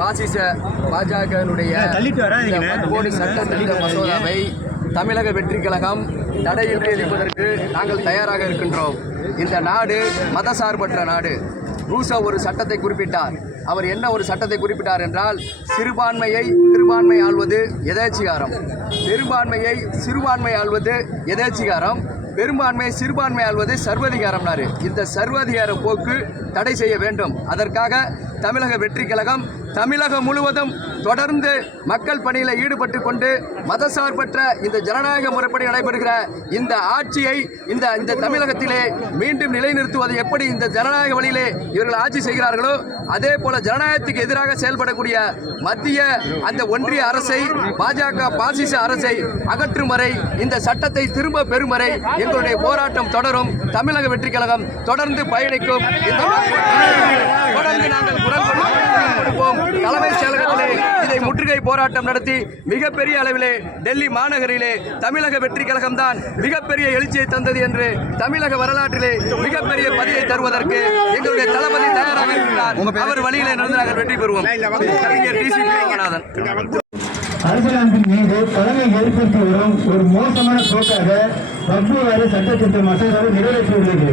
பாசிச பாஜகவினுடைய கோடி சட்டத்திட்ட மசோதாவை தமிழக வெற்றி கழகம் தடையின்றி எதிர்ப்பதற்கு நாங்கள் தயாராக இருக்கின்றோம். இந்த நாடு மதசார்பற்ற நாடு. ரூசோ ஒரு சட்டத்தை குறிப்பிட்டார். அவர் என்ன ஒரு சட்டத்தை குறிப்பிட்டார் என்றால் சிறுபான்மையை சிறுபான்மை ஆள்வது எதேச்சிகாரம். பெரும்பான்மையை சிறுபான்மை ஆள்வது எதேச்சிகாரம். பெரும்பான்மை சிறுபான்மை ஆள்வது சர்வதிகாரம்னாரு. இந்த சர்வதிகார போக்கு தடை செய்ய வேண்டும். அதற்காக தமிழக வெற்றி கழகம் தமிழகம் முழுவதும் தொடர்ந்து மக்கள் பணியில் ஈடுபட்டு கொண்டு மதசார்பற்ற இந்த ஜனநாயக முறைப்படி நடைபெறுகிற இந்த ஆட்சியை இந்த இந்த தமிழகத்திலே மீண்டும் நிலைநிறுத்துவது எப்படி இந்த ஜனநாயக வழியிலே இவர்கள் ஆட்சி செய்கிறார்களோ அதே போல ஜனநாயகத்துக்கு எதிராக செயல்படக்கூடிய மத்திய அந்த ஒன்றிய அரசை பாஜக பாசிச அரசை அகற்றும் வரை இந்த சட்டத்தை திரும்ப பெறும் வரை எங்களுடைய போராட்டம் தொடரும். தமிழக வெற்றி கழகம் தொடர்ந்து பயணிக்கும். இந்த தொடர்ந்து நாங்கள் குரல் கொடுப்போம். தலைமை செயலகத்திலே இதை முற்றுகை போராட்டம் நடத்தி மிகப்பெரிய அளவிலே டெல்லி மாநகரிலே தமிழக வெற்றி கழகம் தான் மிகப்பெரிய எழுச்சியை தந்தது என்று தமிழக வரலாற்றிலே மிகப்பெரிய பதிவை தருவதற்கு எங்களுடைய தளபதி தயாராக இருக்கிறார். அவர் வழியிலே நடந்து நாங்கள் வெற்றி பெறுவோம். கவிஞர் டி சி ரங்கநாதன் அரசியலமைப்பின் மீது தலைமை ஏற்படுத்தி வரும் ஒரு மோசமான போக்காக வக்பு வாரிய சட்ட திருத்த மசோதாவை நிறைவேற்றியுள்ளது.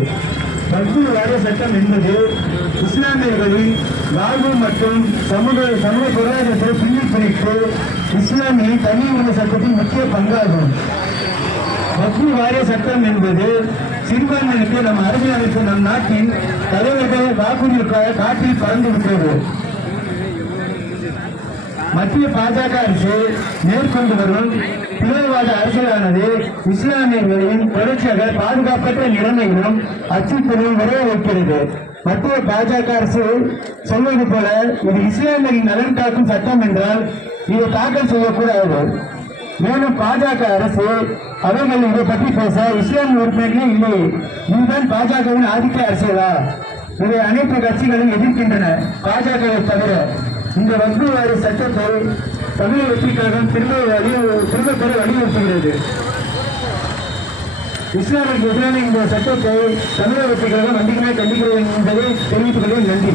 வக்பு வாரிய சட்டம் என்பது இஸ்லாமியர்களின் வாழ்வு மற்றும் சமூக சமூக பொருளாதாரத்தை பின்னி பிடித்து இஸ்லாமிய தனி உரிமை சட்டத்தின் முக்கிய பங்காகும். வக்பு வாரிய சட்டம் என்பது சிறுபான்மையினருக்கு நம் அரசியலமைப்பு நம் நாட்டின் தலைவர்கள் வாக்குறுதிக்காக காட்டில் பறந்து விட்டது. மத்திய பாஜக அரசு மேற்கொண்டு வரும் பிளவுவாத அரசியலானது இஸ்லாமியர்களின் புரட்சிகள் பாதுகாப்பற்ற நிலைமையிலும் அச்சுறுத்தலும் விரைய வைக்கிறது மத்திய பாஜக அரசு சொல்வது போல இது இஸ்லாமியரின் நலன் காக்கும் சட்டம் என்றால் இதை தாக்கல் செய்யக்கூடாது. மேலும் பாஜக அரசு அவர்கள் இதை பற்றி பேச இஸ்லாமிய உறுப்பினர்களே இல்லை. இதுதான் பாஜகவின் ஆதிக்க அரசியலா இதை அனைத்து கட்சிகளும் எதிர்க்கின்றன. பாஜகவை தவிர இந்த வக்பு வாரி சட்டத்தை தமிழ் வெற்றி கழகம் திரும்ப வலியு- திரும்ப பெற வலியுறுத்துகிறது. இஸ்லாமிற்கு எதிரான இந்த சட்டத்தை தமிழக வெற்றிக்காக கழகம் அதிகமாக என்பதை தெரிவித்துக் கொள்வேன் நன்றி.